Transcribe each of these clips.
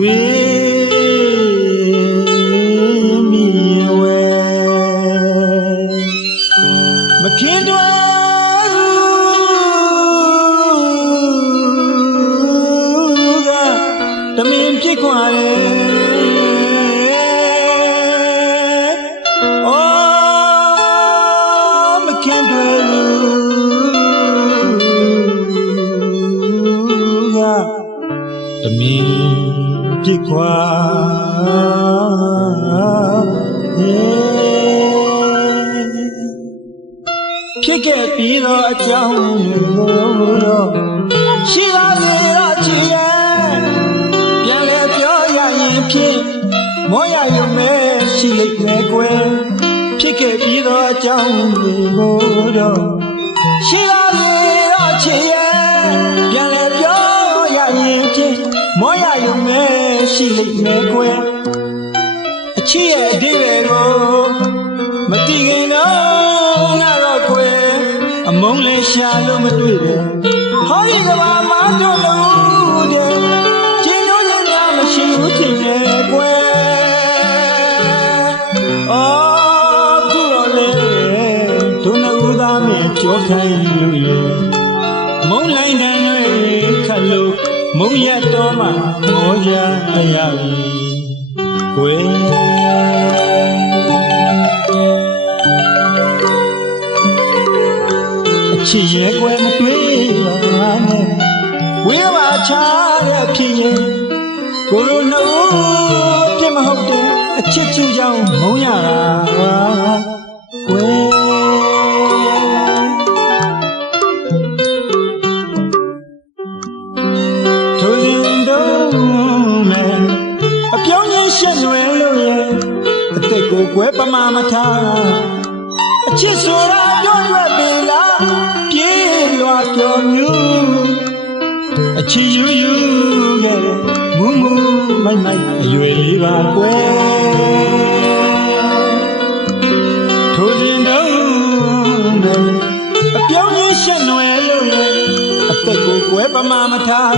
mi we ma khin twa ga tamin phit kwa le oh ma khin twa ga tamin phit kwaဖြစ်ခဲ့ပြီးတော့အကြောင်းတွေကိုတော့ရှိပါစေတော့ချစ်ရဲ့ပြန်လဲပြောရရင်ဖြစ်မောရရုံပဲရှိလိမ့်မယ်ကွယ်ဖြစ်ခဲ့ပြီးတော့အကြောင်းတွေကိုတော့ရှိပါစေတော့ချစ်ရဲ့ပြန်လဲပြောရရင်ဖြစ်မောရရုံပဲရှိလိမ့်မယ်ကွယ်အချစ်ရဲ့အဓိပ္ပာယ်ကိုမသိခင်တော့ငါတော့ကွယ်အမုန်းလေးရှာလို့မတွေ့တယ်ဟောဒီကဘာမှတို့လို့တဲ့ကျင်းလို့ရင်များမရှိဘူးထင်တယ်ကွယ်အော်ခုတော့လေဒုနဦးသားမင်းကြောခိုင်းလို့လေမုန်းလိုက်တဲ့တွေခတ်လို့မုန်းရတော့မှမောကြရပြီကွယ်ချစ်ရဲ့ကွယ်မတွေးပါနဲ့ဝေးပါချားတဲ့ဖြစ်ရင်ကိုလိုနှုတ်ပြမဟုတ်တဲ့အချစ်ချူကြောင့်မုန်းရတာပါကွယ်ထိုစဉ်တုံးမဲ့အပြောင်းရင်ရှက်လွယ်လို့ရဲ့အသက်ကိုကွယ်ပမာမထားအချစ်ဆိုတာပြောရွက်ပေလားပြေးလွာပြောမြူအချစ်ယူယူခဲ့မူးမူးမိုက်မိုက်အရွယ်လေးပါကွယ်ထိုစဉ်တုံးနဲ့အပြောင်းရင်ရှက်နွယ်လို့ရဲ့အသက်ကိုကွယ်ပမာမထား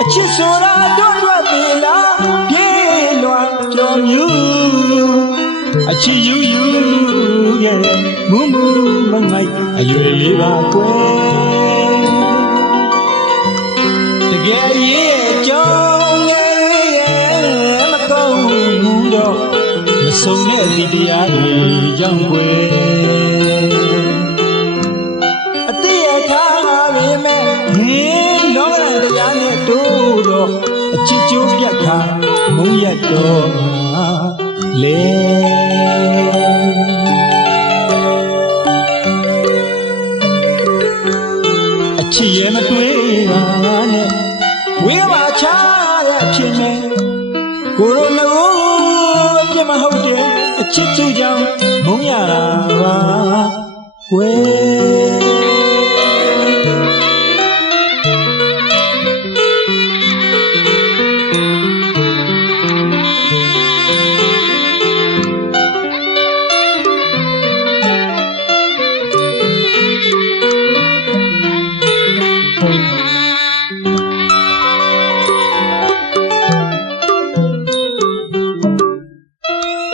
အချစ်ဆိုတာတော့ရွက်ပေလားပြေးလွာပြောမြူအချစ်ယူယူရဲ့မူးမူးမိုက်မိုက်အရွယ်လေးပါကွယ်တကယ်ရဲ့ကြောင်းရဲ့မကောင်းဘူးတော့မဆုံးတဲ့ဒီတရားတွေကြောင့်ကွယ်အတိအထားပါပဲမဲ့ဟင်းလောကတရားနဲ့တို့တော့အချစ်ကျိုးပြတ်ခါမုန်းရတော့လေချစ်ရဲ့မတွေးပါနဲ့ဝေးပါချားရဲ့ဖြစ်နေကိုရိုနိုအပြစ်မဟုတ်တဲ့အချစ်သူကြောင့်မုန်းရတာပါကွယ်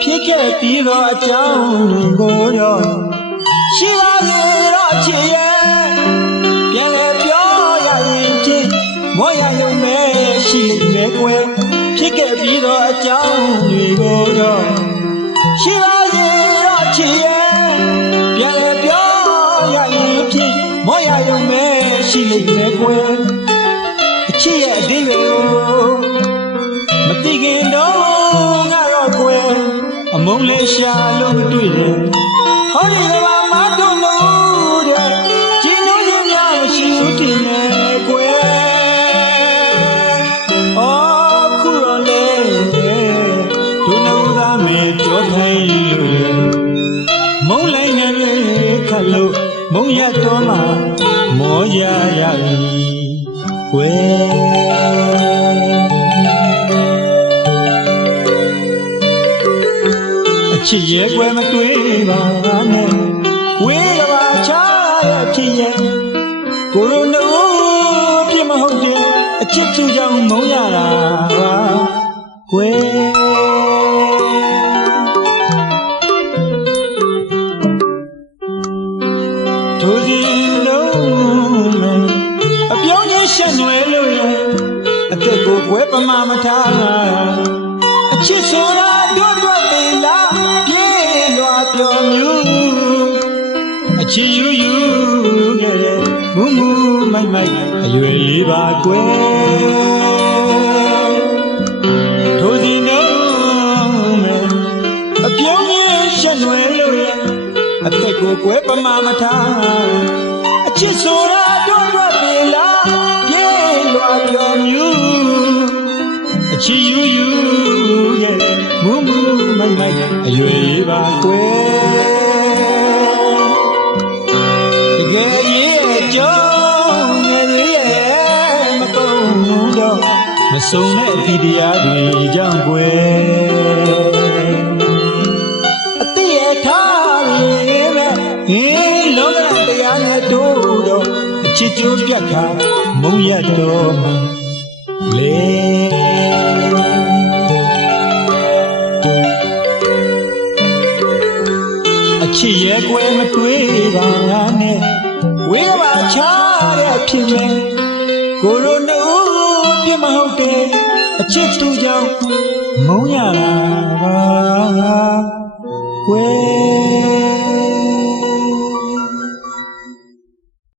ဖြစ်ခဲ့ပြီးတော့အကြောင်းတွေကိုတော့ရှိပါစေတော့ချစ်ရဲ့ပြန်လဲပြောရရင်ဖြစ်မောရရုံပဲရှိနေကွယ်ဖြစ်ခဲ့ပြီးတော့အကြောင်းတွေကိုတော့ရှိပါစေတော့ချစ်ရဲ့ပြန်လဲပြောရရင်ဖြစ်မောရရုံပဲရှိနေကွယ်အချစ်ရဲ့အဓိပ္ပာယ်ကိုမသိခင်တော့ငါတော့ကွယ်အမုန်းလေးရှာလို့မတွေ့တယ်ဟောဒီကဘာမှတို့လို့တဲ့ကျင်းလို့ရင်များမရှိဘူးတင်နေကွယ်အော်ခုတော့လေဒုနဦးသားမေကြောခိုင်းလို့မုန်းလိုက်နေခတ်လို့မုန်းရတော့မှမောရရပြီကွယ်ချစ်ရဲ့ကွယ်မတွေးပါနဲ့ဝေးကဘာချားရဲ့ဖြစ်ရဲ့ကိုရိုနိုပြစ်မဟုတ်တဲ့အ ချစ်သူကြောင့်မုန်းရတာပါကွယ်တို့ဒီလုံးမယ်အပြောင်းကြီးရှက်နွယ်လို့ရအသက်ကိုကွယ်ပမာမထားအချစ်ဆိုတာတို့တို့ပေလားပြေးလွာပြောမြူအချစ်ယူယူခဲ့တဲ့မူမူမိုက်မိုက်အရွယ်လေးပါကွယ်တို့ဒီလုံးမယ်အပြောင်းကြီးရှက်နွယ်လို့ရအသက်ကိုကွယ်ပမာမထားအချစ်ဆိုတာတို့တို့ပေလားပြေးလွာပြောမြူအချစ်ယူယူရဲ့မူမူမိုက်မိုက်အရွယ်လေးပါကွယ်တကယ်ရဲ့ကြောင်းငယ်လေးရဲ့မကုန်တော့မဆုံးတဲ့အသီးတရားတွေကြောင့်ကွယ်အတိရထားလေးပဲဟင်းလောကတရားနဲ့တို့တော့အချစ်ကြိုးပြတ်ခါမုံရတော့မှလေအချစ်ရဲ့ကွယ်မတွေးပါနဲ့ဝေးပါချတဲ့ဖြစ်မယ်ကိုလိုနှုတ်ပြမဟုတ်တဲ့အချစ်သူကြောင့်မုန်းရတာပါကွယ်